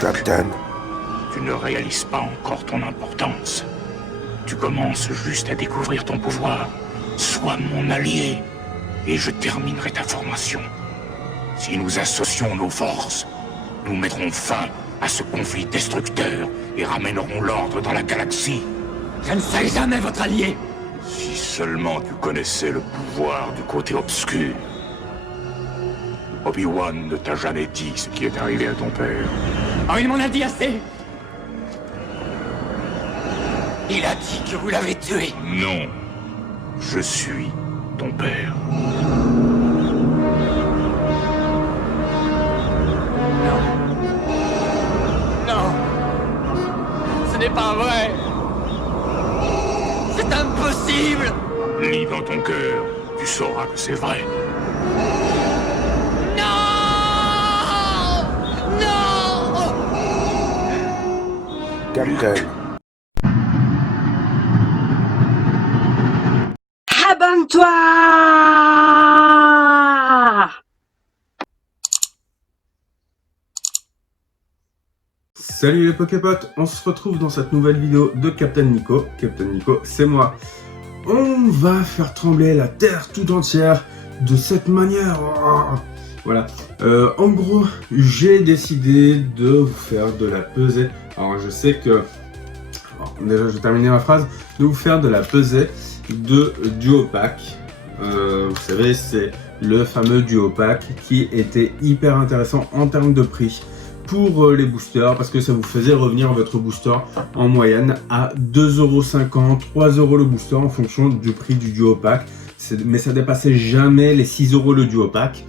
Captain. Tu ne réalises pas encore ton importance. Tu commences juste à découvrir ton pouvoir. Sois mon allié, et je terminerai ta formation. Si nous associons nos forces, nous mettrons fin à ce conflit destructeur et ramènerons l'ordre dans la galaxie. Je ne serai jamais votre allié. Si seulement tu connaissais le pouvoir du côté obscur. Obi-Wan ne t'a jamais dit ce qui est arrivé à ton père. Oh, il m'en a dit assez. Il a dit que vous l'avez tué. Non. Je suis ton père. Non. Non. Ce n'est pas vrai. C'est impossible. Lis dans ton cœur, tu sauras que c'est vrai. Non. Non. Captain. Abonne-toi! Salut les Poképotes, on se retrouve dans cette nouvelle vidéo de Captain Nico. Captain Nico, c'est moi. On va faire trembler la Terre tout entière de cette manière. Oh, voilà. En gros, j'ai décidé de vous faire de la pesée. Alors je sais que... déjà, je vais terminer ma phrase. De vous faire de la pesée de Duo Pack. Vous savez, c'est le fameux Duo Pack qui était hyper intéressant en termes de prix pour les boosters, parce que ça vous faisait revenir votre booster en moyenne à 2,50€, 3€ le booster en fonction du prix du Duo Pack, mais ça dépassait jamais les 6€ le Duo Pack.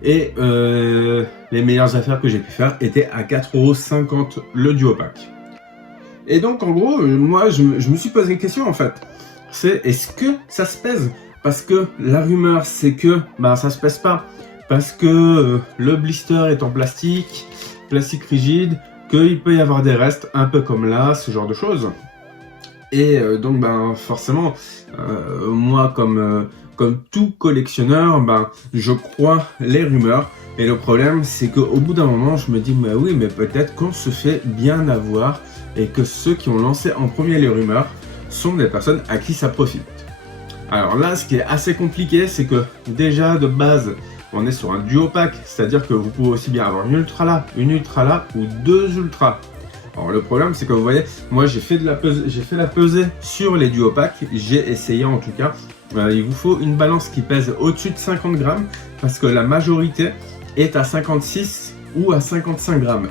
Et les meilleures affaires que j'ai pu faire étaient à 4,50€ le Duo Pack. Et donc en gros, moi je me suis posé une question en fait. C'est est-ce que ça se pèse? Parce que la rumeur c'est que ça se pèse pas. Parce que le blister est en plastique rigide, qu'il peut y avoir des restes un peu comme là, ce genre de choses. Et donc forcément, moi comme tout collectionneur, je crois les rumeurs. Et le problème c'est qu'au bout d'un moment je me dis mais oui, mais peut-être qu'on se fait bien avoir et que ceux qui ont lancé en premier les rumeurs sont des personnes à qui ça profite. Alors là, ce qui est assez compliqué, c'est que déjà de base, on est sur un duo pack, c'est-à-dire que vous pouvez aussi bien avoir une ultra là ou deux ultras. Alors le problème, c'est que vous voyez, moi j'ai fait la pesée sur les duo packs, j'ai essayé en tout cas. Il vous faut une balance qui pèse au-dessus de 50 grammes parce que la majorité est à 56 ou à 55 grammes.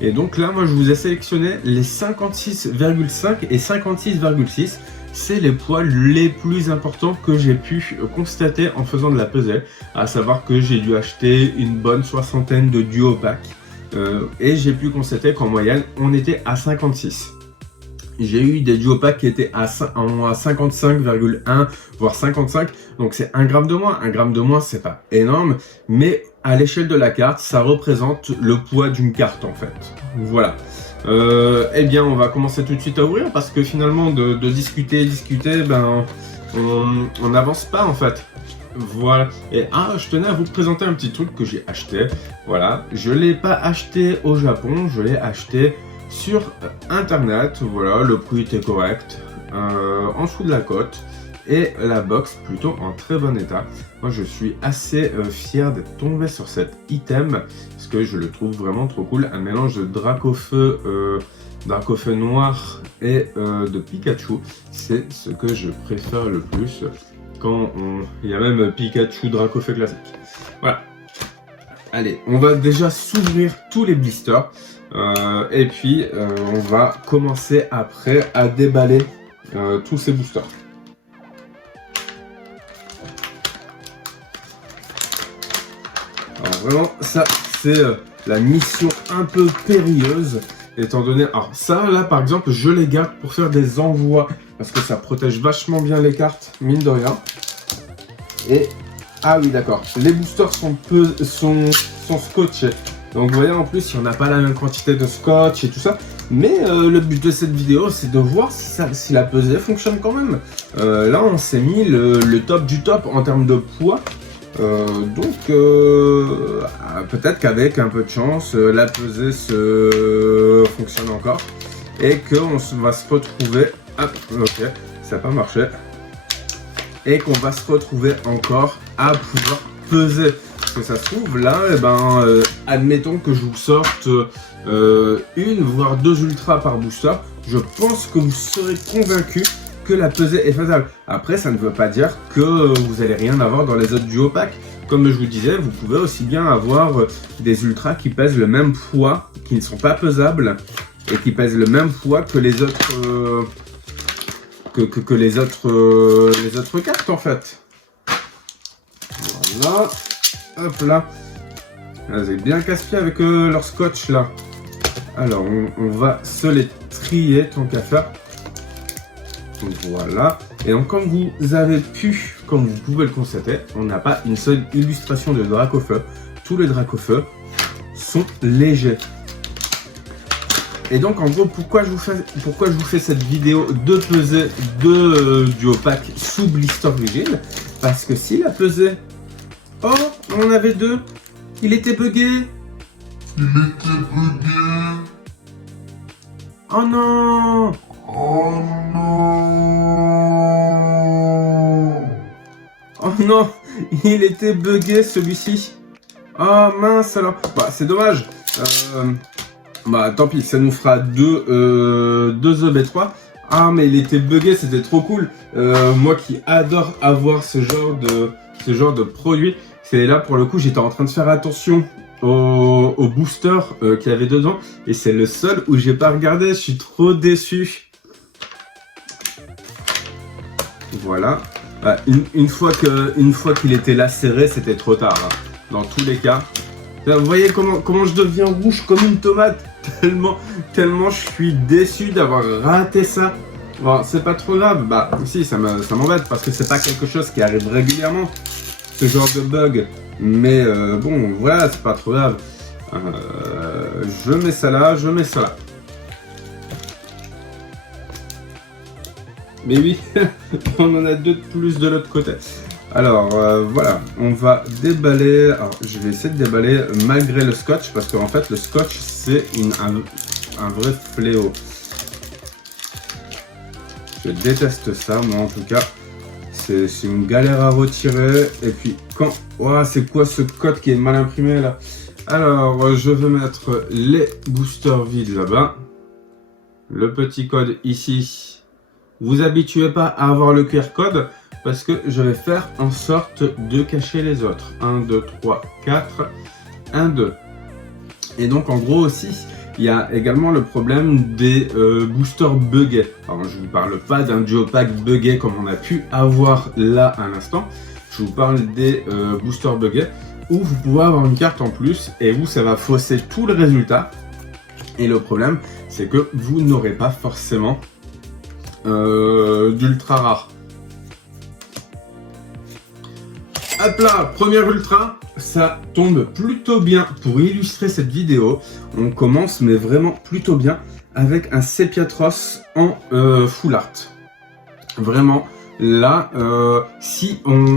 Et donc là, moi je vous ai sélectionné les 56,5 et 56,6. C'est les poids les plus importants que j'ai pu constater en faisant de la pesée. À savoir que j'ai dû acheter une bonne soixantaine de duo pack. Et j'ai pu constater qu'en moyenne, on était à 56. J'ai eu des duo packs qui étaient à 55,1 voire 55. Donc c'est 1 gramme de moins. 1 gramme de moins, c'est pas énorme. Mais à l'échelle de la carte, ça représente le poids d'une carte en fait. Voilà. Eh bien, on va commencer tout de suite à ouvrir parce que finalement, de discuter, on n'avance pas en fait. Voilà. Et je tenais à vous présenter un petit truc que j'ai acheté. Voilà. Je l'ai pas acheté au Japon, je l'ai acheté sur internet. Voilà, le prix était correct. En dessous de la cote. Et la box plutôt en très bon état. Moi je suis assez fier d'être tombé sur cet item parce que je le trouve vraiment trop cool. Un mélange de Dracofeu noir et de Pikachu. C'est ce que je préfère le plus quand il y a même Pikachu Dracofeu classique. Voilà. Allez, on va déjà s'ouvrir tous les blisters et puis on va commencer après à déballer tous ces boosters. Alors vraiment, ça c'est la mission un peu périlleuse, étant donné... Alors ça, là par exemple, je les garde pour faire des envois, parce que ça protège vachement bien les cartes, mine de rien. Et... ah oui d'accord, les boosters sont scotchés. Donc vous voyez en plus, on n'a pas la même quantité de scotch et tout ça. Mais le but de cette vidéo, c'est de voir si la pesée fonctionne quand même. Là, on s'est mis le top du top en termes de poids. Donc, peut-être qu'avec un peu de chance, la pesée se encore. Et qu'on va se retrouver... Hop, ok, ça n'a pas marché. Et qu'on va se retrouver encore à pouvoir peser. Parce que ça se trouve, là, admettons que je vous sorte une, voire 2 ultras par booster. Je pense que vous serez convaincu que la pesée est faisable. Après, ça ne veut pas dire que vous allez rien avoir dans les autres duo packs. Comme je vous disais, vous pouvez aussi bien avoir des ultras qui pèsent le même poids, qui ne sont pas pesables, et qui pèsent le même poids que les autres, les autres cartes en fait. Voilà. Hop là. C'est bien casse-pied avec leur scotch là. Alors, on va se les trier tant qu'à faire. Voilà. Et donc, comme vous avez pu, comme vous pouvez le constater, on n'a pas une seule illustration de Dracofeu. Tous les Dracofeu sont légers. Et donc, en gros, pourquoi je vous fais cette vidéo de pesée de duo pack sous blister rigide? Parce que s'il a pesé... Oh, on en avait 2. Il était bugué. Oh non. Oh non, il était bugué celui-ci. Oh mince alors. Bah c'est dommage. Bah tant pis, ça nous fera 2 EB3. Ah mais il était bugué, c'était trop cool. Moi qui adore avoir ce genre de produit. C'est là pour le coup j'étais en train de faire attention au booster qu'il y avait dedans. Et c'est le seul où j'ai pas regardé, je suis trop déçu. Voilà. Une fois qu'il était lacéré, c'était trop tard. Hein. Dans tous les cas. Vous voyez comment je deviens rouge comme une tomate. Tellement je suis déçu d'avoir raté ça. Bon, c'est pas trop grave. Bah si, ça m'embête parce que c'est pas quelque chose qui arrive régulièrement. Ce genre de bug. Mais bon, voilà, c'est pas trop grave. Je mets ça là, je mets ça là. Mais oui, on en a 2 de plus de l'autre côté. Alors voilà, on va déballer. Alors je vais essayer de déballer malgré le scotch parce qu'en fait le scotch c'est un vrai fléau. Je déteste ça, moi en tout cas. C'est une galère à retirer. Et puis quand... Oh, c'est quoi ce code qui est mal imprimé là? Alors je vais mettre les boosters vides là-bas. Le petit code ici. Vous habituez pas à avoir le QR code parce que je vais faire en sorte de cacher les autres. 1, 2, 3, 4, 1, 2. Et donc en gros aussi, il y a également le problème des boosters buggés. Alors je ne vous parle pas d'un duo pack buggé comme on a pu avoir là à l'instant. Je vous parle des boosters buggés où vous pouvez avoir une carte en plus et vous ça va fausser tout le résultat. Et le problème c'est que vous n'aurez pas forcément d'ultra rare. Hop là, première ultra, ça tombe plutôt bien pour illustrer cette vidéo. On commence mais vraiment plutôt bien avec un Sepiatros en full art. Vraiment, là, si on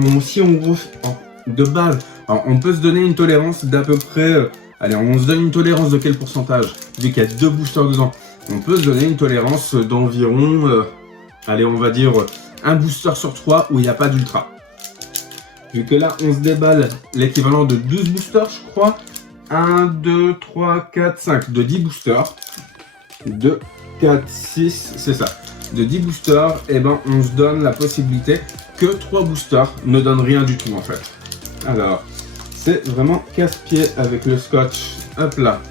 de base, alors, on peut se donner une tolérance d'à peu près, allez, on se donne une tolérance de quel pourcentage? Vu qu'il y a 2 boosters dedans, on peut se donner une tolérance d'environ, allez, on va dire un booster sur 3 où il n'y a pas d'ultra. Vu que là, on se déballe l'équivalent de 12 boosters, je crois. 1, 2, 3, 4, 5. De 10 boosters. 2, 4, 6, c'est ça. De 10 boosters, et ben, on se donne la possibilité que 3 boosters ne donnent rien du tout, en fait. Alors, c'est vraiment casse-pied avec le scotch. Hop là.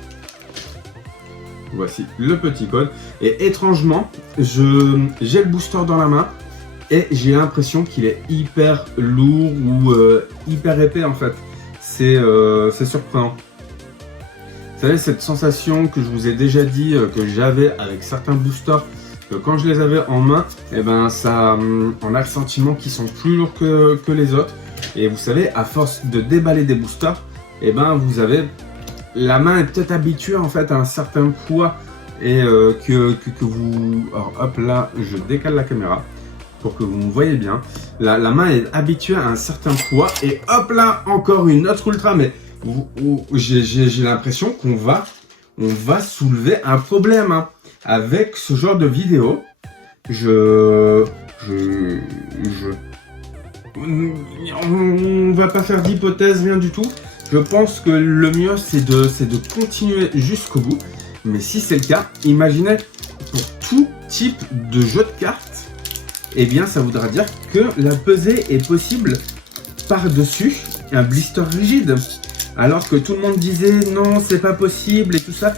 Voici le petit code. Et étrangement, j'ai le booster dans la main. Et j'ai l'impression qu'il est hyper lourd ou hyper épais en fait. C'est surprenant. Vous savez, cette sensation que je vous ai déjà dit que j'avais avec certains boosters, que quand je les avais en main, et ben ça, on a le sentiment qu'ils sont plus lourds que les autres. Et vous savez, à force de déballer des boosters, et ben vous avez... La main est peut-être habituée en fait à un certain poids et que vous... Alors hop là, je décale la caméra pour que vous me voyez bien. La main est habituée à un certain poids et hop là, encore une autre ultra. Mais j'ai l'impression qu'on va soulever un problème. Hein. avec ce genre de vidéo, on va pas faire d'hypothèse, rien du tout. Je pense que le mieux, c'est de continuer jusqu'au bout. Mais si c'est le cas, imaginez pour tout type de jeu de cartes, eh bien, ça voudra dire que la pesée est possible par-dessus un blister rigide. Alors que tout le monde disait non, c'est pas possible et tout ça.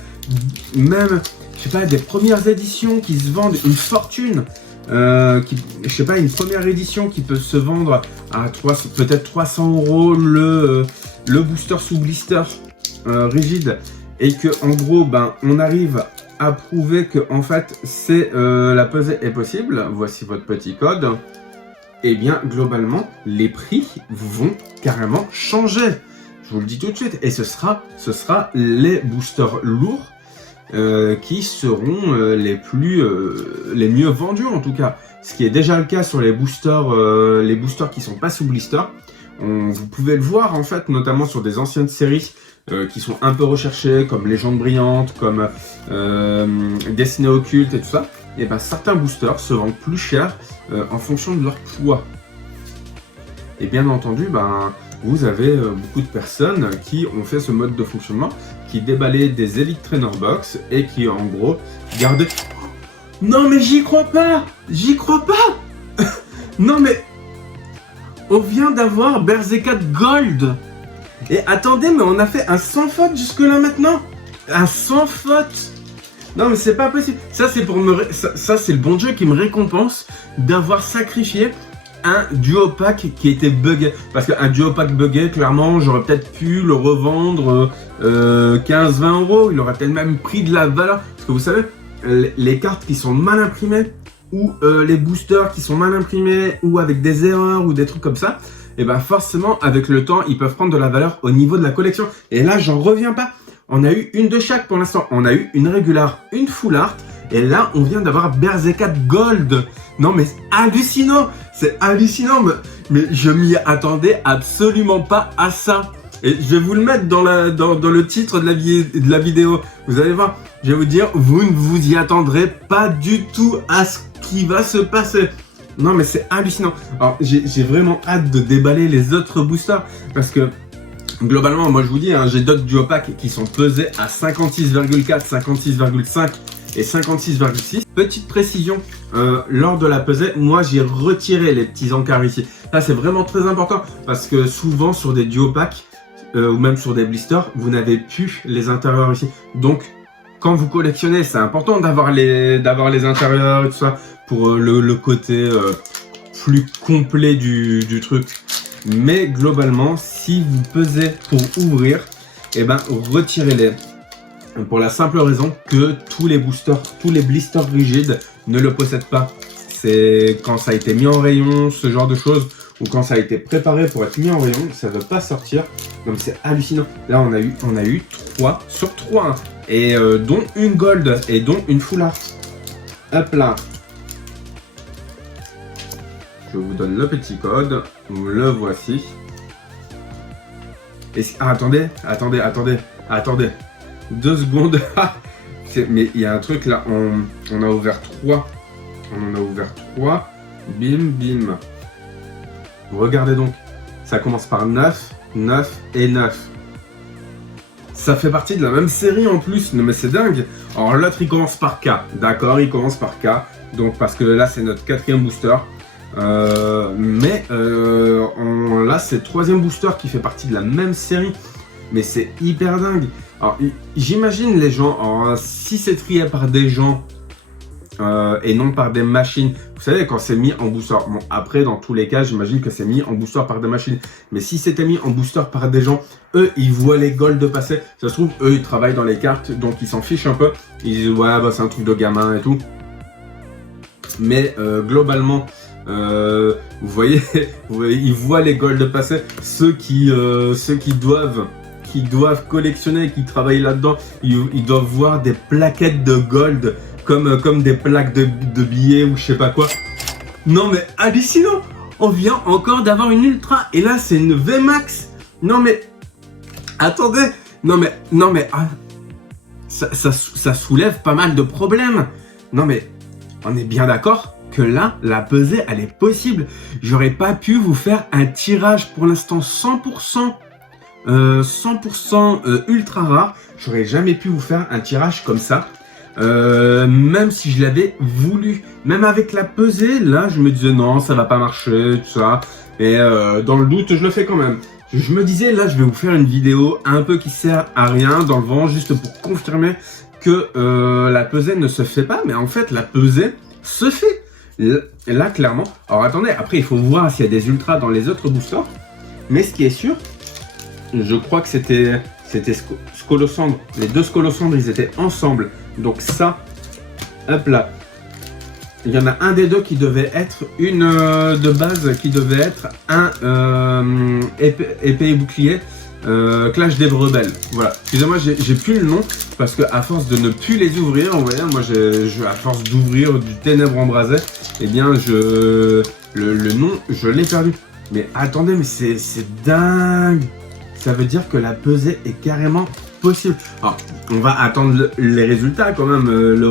Même, je sais pas, des premières éditions qui se vendent une fortune. Je sais pas, une première édition qui peut se vendre à peut-être 300 € le booster sous blister rigide, et que en gros on arrive à prouver que en fait c'est la pesée est possible. Voici votre petit code. Et bien globalement les prix vont carrément changer. Je vous le dis tout de suite, et ce sera les boosters lourds qui seront les mieux vendus en tout cas. Ce qui est déjà le cas sur les boosters qui sont pas sous blister. Vous pouvez le voir en fait, notamment sur des anciennes séries qui sont un peu recherchées, comme Légende Brillante, comme Destinée Occulte et tout ça. Et ben certains boosters se vendent plus cher en fonction de leur poids. Et bien entendu, vous avez beaucoup de personnes qui ont fait ce mode de fonctionnement, qui déballaient des Elite Trainer Box et qui en gros gardaient... Non mais j'y crois pas! J'y crois pas! Non mais... On vient d'avoir Berserker Gold! Et attendez, mais on a fait un sans faute jusque là maintenant! Un sans faute! Non mais c'est pas possible! Ça c'est pour ça c'est le bon Dieu qui me récompense d'avoir sacrifié un duo pack qui était buggé. Parce qu'un duo pack buggé, clairement, j'aurais peut-être pu le revendre 15-20 €. Il aurait peut-être même pris de la valeur. Parce que vous savez, les cartes qui sont mal imprimées, ou les boosters qui sont mal imprimés, ou avec des erreurs, ou des trucs comme ça, et ben forcément, avec le temps, ils peuvent prendre de la valeur au niveau de la collection. Et là, j'en reviens pas. On a eu une de chaque pour l'instant. On a eu une régulière, une full art. Et là, on vient d'avoir Berserker Gold. Non, mais c'est hallucinant. C'est hallucinant. Mais je m'y attendais absolument pas à ça. Et je vais vous le mettre dans le titre de la vidéo. Vous allez voir. Je vais vous dire, vous ne vous y attendrez pas du tout à ce qui va se passer. Non, mais c'est hallucinant. Alors, j'ai vraiment hâte de déballer les autres boosters. Parce que... globalement, moi je vous dis, j'ai d'autres duo packs qui sont pesés à 56,4, 56,5 et 56,6. Petite précision, lors de la pesée, moi j'ai retiré les petits encarts ici. Là c'est vraiment très important parce que souvent sur des duo packs ou même sur des blisters, vous n'avez plus les intérieurs ici. Donc quand vous collectionnez, c'est important d'avoir les intérieurs et tout ça pour le côté plus complet du truc. Mais globalement, si vous pesez pour ouvrir, eh ben retirez-les. Pour la simple raison que tous les blisters rigides ne le possèdent pas. C'est quand ça a été mis en rayon, ce genre de choses, ou quand ça a été préparé pour être mis en rayon, ça ne veut pas sortir. Donc c'est hallucinant. Là on a eu 3 sur 3, hein, et dont une gold et dont une full art. Hop là. Je vous donne le petit code, le voici. Et attendez. 2 secondes. Mais il y a un truc là, on a ouvert 3. On en a ouvert 3. Bim, bim. Regardez donc. Ça commence par 9, 9 et 9. Ça fait partie de la même série en plus. Non mais c'est dingue. Alors l'autre il commence par K. D'accord, il commence par K. Donc parce que là c'est notre 4e booster. Là c'est le 3e booster qui fait partie de la même série. Mais c'est hyper dingue. Alors j'imagine les gens, alors, si c'est trié par des gens et non par des machines, vous savez quand c'est mis en booster, bon après dans tous les cas j'imagine que c'est mis en booster par des machines, mais si c'était mis en booster par des gens, eux ils voient les golds passer, ça se trouve eux ils travaillent dans les cartes donc ils s'en fichent un peu, ils disent ouais bah c'est un truc de gamin et tout, mais globalement vous voyez, ils voient les golds passer, ceux qui doivent collectionner, qui travaillent là-dedans, ils doivent voir des plaquettes de gold comme des plaques de billets ou je sais pas quoi. Non mais hallucinant. On vient encore d'avoir une ultra et là c'est une VMAX. Non mais attendez, non mais ça soulève pas mal de problèmes. Non mais, on est bien d'accord que là, la pesée, elle est possible. J'aurais pas pu vous faire un tirage pour l'instant 100%, 100% ultra rare. J'aurais jamais pu vous faire un tirage comme ça. Même si je l'avais voulu. Même avec la pesée, là, je me disais non, ça va pas marcher, tout ça. Et dans le doute, je le fais quand même. Je me disais, là, je vais vous faire une vidéo un peu qui sert à rien dans le vent, juste pour confirmer que la pesée ne se fait pas. Mais en fait, la pesée se fait. Là, clairement. Alors, attendez, après, il faut voir s'il y a des ultras dans les autres boosters. Mais ce qui est sûr, je crois que c'était Scolosandre. Les deux Scolosandres, ils étaient ensemble. Donc ça, hop là. Il y en a un des deux qui devait être une de base, qui devait être un épée et bouclier Clash des Rebelles. Voilà. Excusez-moi, j'ai plus le nom parce que à force de ne plus les ouvrir, vous voyez, moi à force d'ouvrir du Ténèbres Embrasé, eh bien le nom, je l'ai perdu. Mais attendez, mais c'est dingue. Ça veut dire que la pesée est carrément possible. Alors, on va attendre les résultats quand même, le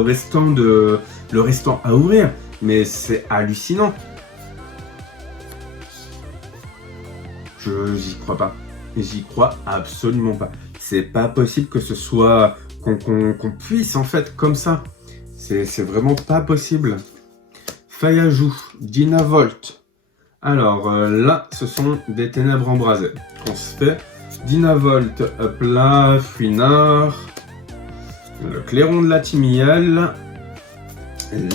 restant à ouvrir. Mais c'est hallucinant. J'y crois pas. J'y crois absolument pas. C'est pas possible que ce soit qu'on puisse en fait comme ça. C'est vraiment pas possible. Fayajou, Dynavolt. Alors là, ce sont des Ténèbres Embrasées qu'on se fait. Dynavolt, hop là, Fuinard, le Clairon de la Timiel,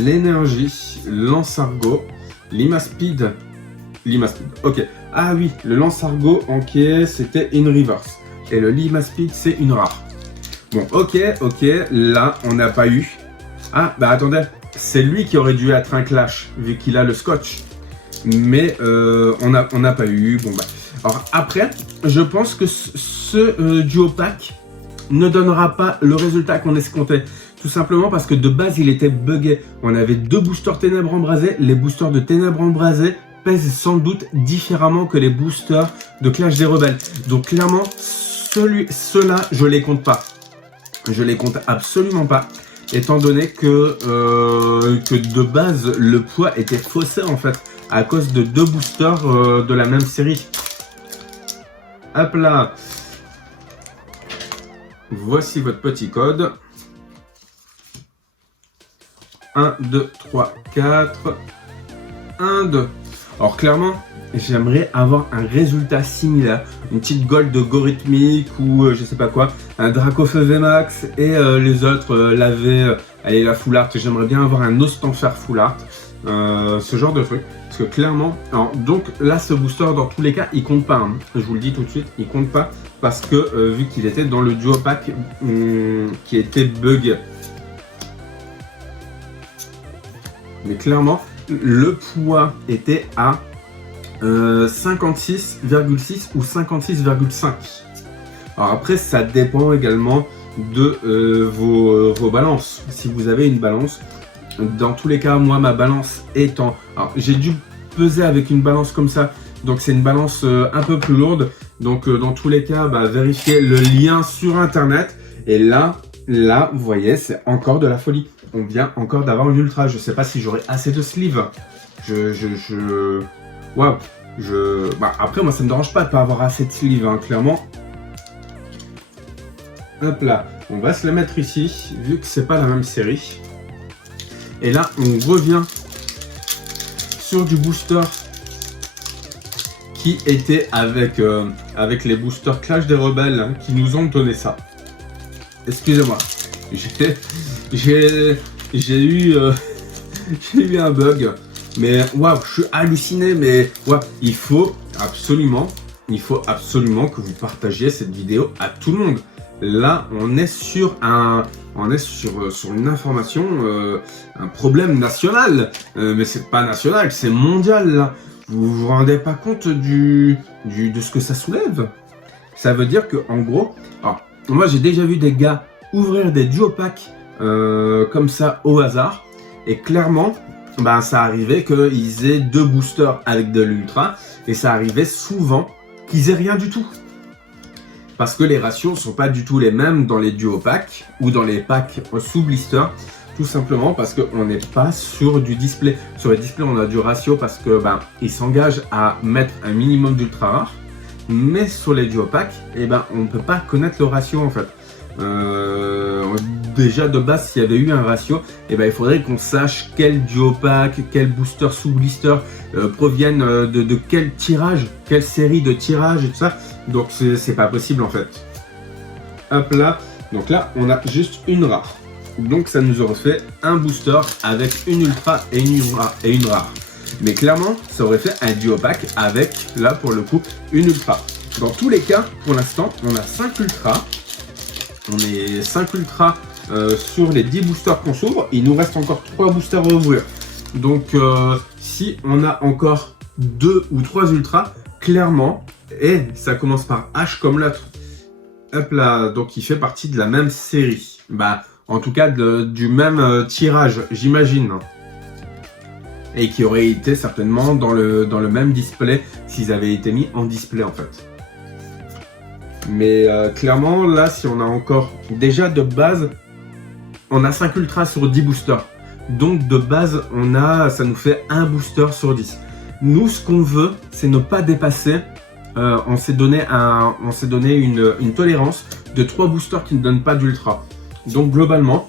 l'énergie, Lance-Argot, Limaspeed, ok. Ah oui, le Lance-Argot, ok, c'était in reverse. Et le Limaspeed, c'est une rare. Bon, ok, là, on n'a pas eu. Ah, bah attendez, c'est lui qui aurait dû être un clash, vu qu'il a le scotch. Mais on n'a pas eu, bon bah. Alors après, je pense que ce duo pack ne donnera pas le résultat qu'on escomptait. Tout simplement parce que de base, il était buggé. On avait deux boosters Ténèbres Embrasées. Les boosters de Ténèbres Embrasées pèsent sans doute différemment que les boosters de Clash des Rebelles. Donc clairement, ceux-là, je les compte pas. Je les compte absolument pas. Étant donné que de base, le poids était faussé en fait. À cause de deux boosters de la même série. Hop là. Voici votre petit code. 1, 2, 3, 4. 1, 2. Alors clairement, j'aimerais avoir un résultat similaire. Une petite gold de Gorithmique ou je sais pas quoi. Un Dracofeu VMAX et les autres l'AV. Allez, la Full Art. J'aimerais bien avoir un Ostenfer Full Art. Ce genre de truc. Parce que clairement, alors, donc là ce booster dans tous les cas il compte pas, hein. Je vous le dis tout de suite, il compte pas parce que vu qu'il était dans le duo pack qui était bug. Mais clairement le poids était à 56,6 ou 56,5. Alors après ça dépend également de vos balances. Si vous avez une balance. Dans tous les cas, moi, ma balance étant... Alors, j'ai dû peser avec une balance comme ça. Donc, c'est une balance un peu plus lourde. Donc, dans tous les cas, bah, vérifiez le lien sur Internet. Et là, vous voyez, c'est encore de la folie. On vient encore d'avoir une ultra. Je sais pas si j'aurai assez de sleeve. Waouh. Bah, après, moi, ça me dérange pas de pas avoir assez de sleeve, hein, clairement. Hop là. On va se la mettre ici, vu que c'est pas la même série. Et là, on revient sur du booster qui était avec les boosters Clash des Rebelles hein, qui nous ont donné ça. Excusez-moi, j'ai eu un bug, mais waouh, je suis halluciné, mais waouh, il faut absolument que vous partagiez cette vidéo à tout le monde. Là, on est sur une information, un problème national, mais c'est pas national, c'est mondial là. Vous vous rendez pas compte de ce que ça soulève? Ça veut dire que en gros, alors, moi j'ai déjà vu des gars ouvrir des duo packs comme ça au hasard, et clairement, bah, ça arrivait qu'ils aient deux boosters avec de l'ultra, et ça arrivait souvent qu'ils aient rien du tout. parce que les ratios sont pas du tout les mêmes dans les duo packs ou dans les packs sous blister. Tout simplement parce qu'on n'est pas sur du display. Sur les displays, on a du ratio parce que ils s'engagent à mettre un minimum d'ultra rare. Mais sur les duo packs, on ne peut pas connaître le ratio en fait. Déjà de base, s'il y avait eu un ratio, il faudrait qu'on sache quel duo pack, quel booster sous blister proviennent de quel tirage, quelle série de tirages et tout ça. Donc c'est pas possible en fait. Hop là, donc là on a juste une rare. Donc ça nous aurait fait un booster avec une ultra et une rare. Mais clairement, ça aurait fait un duo pack avec, là pour le coup, une ultra. Dans tous les cas, pour l'instant, on a 5 ultras. On est 5 ultras sur les 10 boosters qu'on s'ouvre. Il nous reste encore 3 boosters à ouvrir. Donc si on a encore 2 ou 3 ultras, clairement, et ça commence par H comme l'autre. Hop là, donc il fait partie de la même série. En tout cas, du même tirage, j'imagine. Et qui aurait été certainement dans le même display s'ils avaient été mis en display en fait. Mais clairement, là, si on a encore... Déjà, de base, on a 5 ultras sur 10 boosters. Donc, de base, ça nous fait un booster sur 10. Nous, ce qu'on veut, c'est ne pas dépasser... on s'est donné une tolérance de 3 boosters qui ne donnent pas d'ultra. Donc globalement,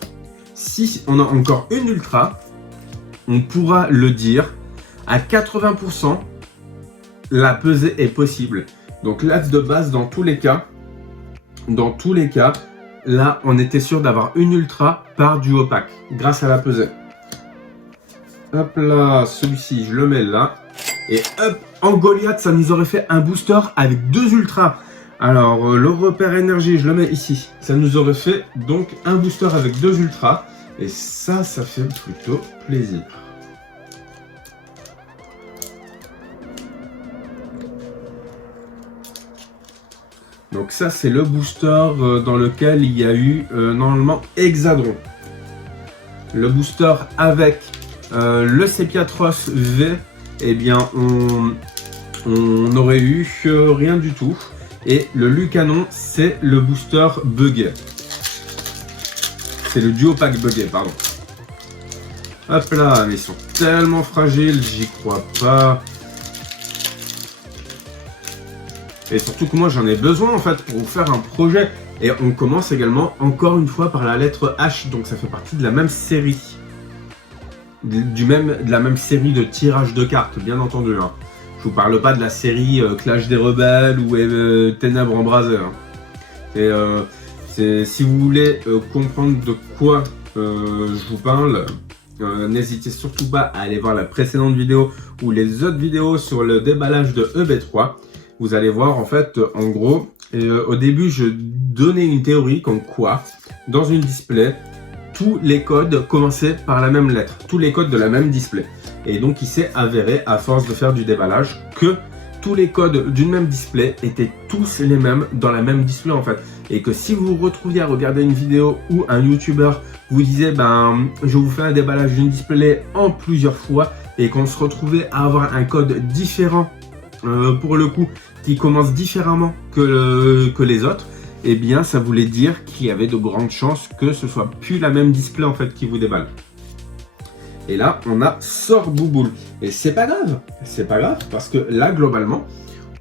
si on a encore une ultra, on pourra le dire, à 80%, la pesée est possible. Donc l'axe de base, dans tous les cas, là, on était sûr d'avoir une ultra par duo pack, grâce à la pesée. Hop là, celui-ci, je le mets là. Et hop, en Goliath, ça nous aurait fait un booster avec 2 ultras. Alors, le repère énergie, je le mets ici. Ça nous aurait fait donc un booster avec 2 ultras. Et ça fait plutôt plaisir. Donc ça, c'est le booster dans lequel il y a eu normalement Hexadron. Le booster avec le Sepiatros V, on aurait eu rien du tout. Et le Lucanon, c'est le booster buggé. C'est le duo pack buggé, pardon. Hop là, mais ils sont tellement fragiles, j'y crois pas. Et surtout que moi j'en ai besoin en fait pour vous faire un projet. Et on commence également encore une fois par la lettre H, donc ça fait partie de la même série. De la même série de tirage de cartes, bien entendu. Hein. Je vous parle pas de la série Clash des Rebelles ou Ténèbres embrasées. Hein. Si vous voulez comprendre de quoi je vous parle, n'hésitez surtout pas à aller voir la précédente vidéo ou les autres vidéos sur le déballage de EB3. Vous allez voir en fait, en gros, au début je donnais une théorie comme quoi, dans une display, tous les codes commençaient par la même lettre, tous les codes de la même display. Et donc il s'est avéré, à force de faire du déballage, que tous les codes d'une même display étaient tous les mêmes dans la même display en fait. Et que si vous vous retrouviez à regarder une vidéo où un youtubeur vous disait je vous fais un déballage d'une display en plusieurs fois et qu'on se retrouvait à avoir un code différent pour le coup qui commence différemment que les autres, eh bien ça voulait dire qu'il y avait de grandes chances que ce soit plus la même display en fait qui vous déballe. Et là, on a sort bouboule. Et c'est pas grave parce que là, globalement,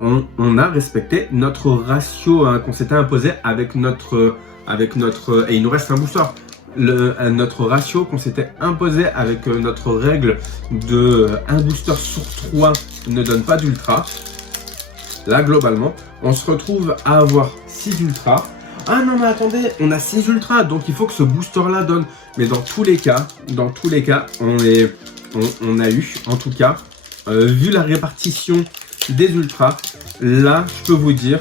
on a respecté notre ratio qu'on s'était imposé avec notre... Et il nous reste un booster. Notre ratio qu'on s'était imposé avec notre règle de un booster sur 3 ne donne pas d'ultra. Là, globalement, on se retrouve à avoir 6 ultras. Ah non mais attendez, on a 6 ultras, donc il faut que ce booster là donne. Mais dans tous les cas, on a eu, en tout cas, vu la répartition des ultras, là je peux vous dire,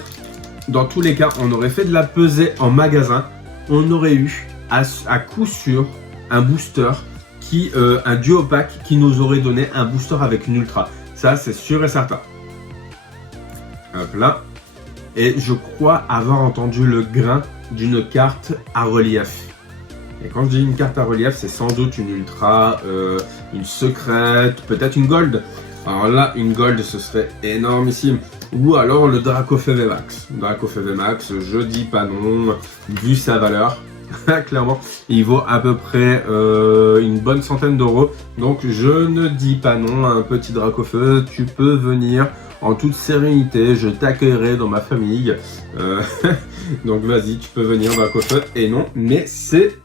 dans tous les cas, on aurait fait de la pesée en magasin, on aurait eu à coup sûr un booster un duo pack qui nous aurait donné un booster avec une ultra. Ça c'est sûr et certain. Hop là. Et je crois avoir entendu le grain d'une carte à relief. Et quand je dis une carte à relief, c'est sans doute une ultra, une secrète, peut-être une gold. Alors là, une gold, ce serait énormissime. Ou alors le Dracofeu VMAX. Dracofeu VMAX, je dis pas non, vu sa valeur. Clairement, il vaut à peu près une bonne centaine d'euros. Donc je ne dis pas non à un petit Dracofeu. Tu peux venir en toute sérénité, je t'accueillerai dans ma famille. Donc vas-y, tu peux venir Dracofeu. Et non, mais c'est...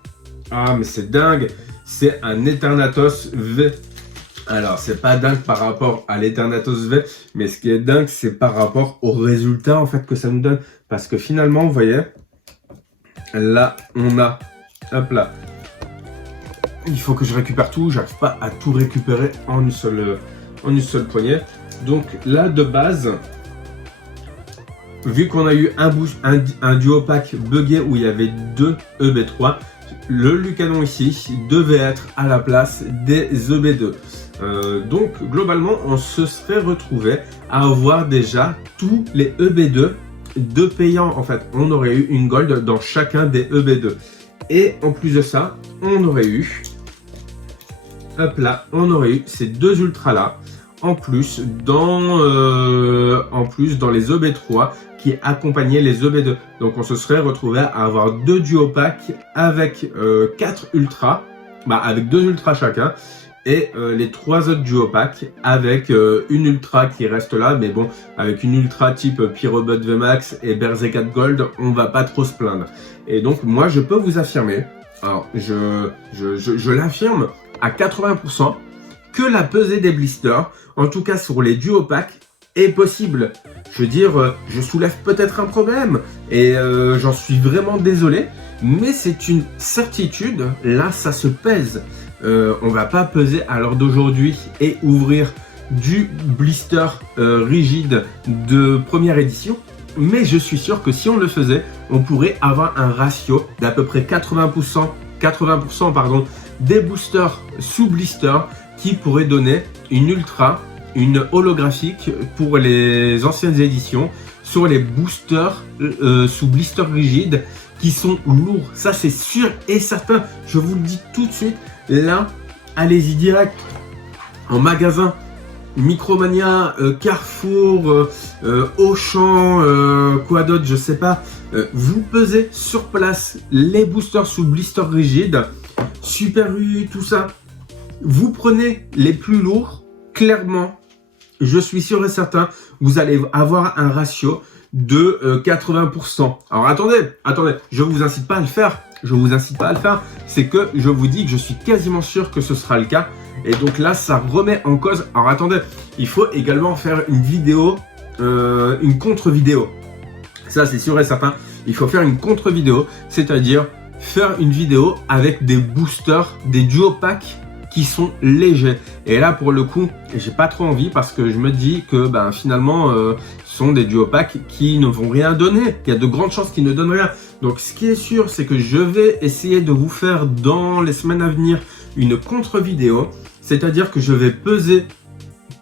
Ah, mais c'est dingue. C'est un Eternatus V. Alors, c'est pas dingue par rapport à l'Eternatus V, mais ce qui est dingue, c'est par rapport au résultat en fait que ça nous donne. Parce que finalement, vous voyez, là, on a, hop là, il faut que je récupère tout, j'arrive pas à tout récupérer en une seule poignée. Donc là, de base, vu qu'on a eu un duo pack buggé où il y avait 2 EB3, le Lucanon ici devait être à la place des EB2. Donc globalement on se serait retrouvé à avoir déjà tous les EB2 de payants en fait. On aurait eu une gold dans chacun des EB2. Et en plus de ça, on aurait eu, hop là, on aurait eu ces 2 ultras là, en plus dans les EB3 qui accompagnaient les EB2. Donc on se serait retrouvé à avoir 2 duo packs avec 4 ultras, avec 2 ultras chacun. Et les 3 autres duo packs avec une ultra qui reste là, mais bon, avec une ultra type Pyrobot VMAX et Berserker Gold, on va pas trop se plaindre. Et donc moi je peux vous affirmer, alors je l'affirme à 80%, que la pesée des blisters, en tout cas sur les duo packs, est possible. Je veux dire, je soulève peut-être un problème et j'en suis vraiment désolé, mais c'est une certitude, là ça se pèse. On va pas peser à l'heure d'aujourd'hui et ouvrir du blister rigide de première édition, mais je suis sûr que si on le faisait, on pourrait avoir un ratio d'à peu près 80% des boosters sous blister qui pourrait donner une ultra, une holographique pour les anciennes éditions sur les boosters sous blister rigide qui sont lourds. Ça c'est sûr et certain, je vous le dis tout de suite. Là, allez-y direct en magasin, Micromania, Carrefour, Auchan, quoi d'autre, je sais pas. Vous pesez sur place les boosters sous blister rigide, Super U, tout ça. Vous prenez les plus lourds, clairement, je suis sûr et certain, vous allez avoir un ratio de 80%. Alors attendez, je vous incite pas à le faire. C'est que je vous dis que je suis quasiment sûr que ce sera le cas. Et donc là, ça remet en cause. Alors attendez, il faut également faire une vidéo, une contre-vidéo. Ça, c'est sûr et certain. Il faut faire une contre-vidéo, c'est-à-dire faire une vidéo avec des boosters, des duo packs qui sont légers. Et là, pour le coup, j'ai pas trop envie parce que je me dis que finalement, ce sont des duo packs qui ne vont rien donner. Il y a de grandes chances qu'ils ne donnent rien. Donc ce qui est sûr, c'est que je vais essayer de vous faire dans les semaines à venir une contre-vidéo. C'est-à-dire que je vais peser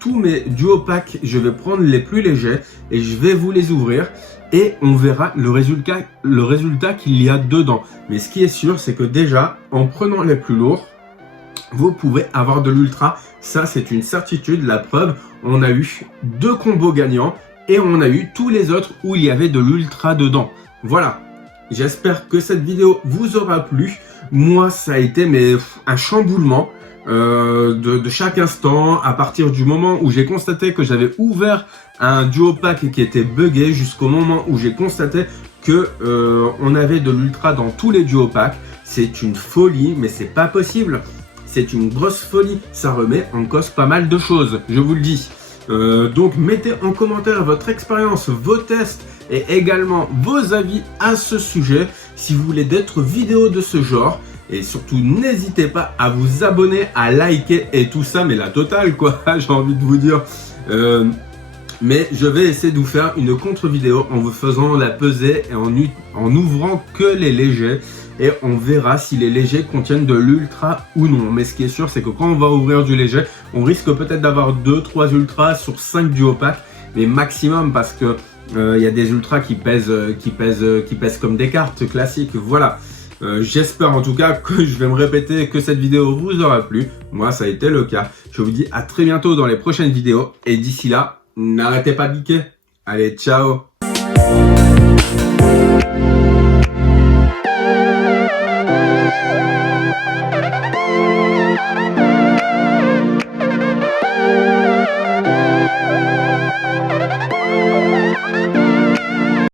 tous mes duo packs, je vais prendre les plus légers et je vais vous les ouvrir. Et on verra le résultat qu'il y a dedans. Mais ce qui est sûr, c'est que déjà, en prenant les plus lourds, vous pouvez avoir de l'ultra. Ça, c'est une certitude. La preuve, on a eu 2 combos gagnants et on a eu tous les autres où il y avait de l'ultra dedans. Voilà. J'espère que cette vidéo vous aura plu. Moi, ça a été un chamboulement de chaque instant. À partir du moment où j'ai constaté que j'avais ouvert un duo pack qui était buggé jusqu'au moment où j'ai constaté que on avait de l'ultra dans tous les duo packs. C'est une folie, mais c'est pas possible. C'est une grosse folie. Ça remet en cause pas mal de choses, je vous le dis. Donc mettez en commentaire votre expérience, vos tests et également vos avis à ce sujet si vous voulez d'autres vidéos de ce genre. Et surtout n'hésitez pas à vous abonner, à liker et tout ça, mais la totale quoi, j'ai envie de vous dire. Mais je vais essayer de vous faire une contre-vidéo en vous faisant la pesée et en ouvrant que les légers. Et on verra si les légers contiennent de l'ultra ou non. Mais ce qui est sûr, c'est que quand on va ouvrir du léger, on risque peut-être d'avoir 2-3 ultras sur 5 duo packs, mais maximum parce que y a des ultras qui pèsent comme des cartes classiques. Voilà. J'espère en tout cas que je vais me répéter, que cette vidéo vous aura plu. Moi, ça a été le cas. Je vous dis à très bientôt dans les prochaines vidéos. Et d'ici là, n'arrêtez pas de geeker. Allez, ciao!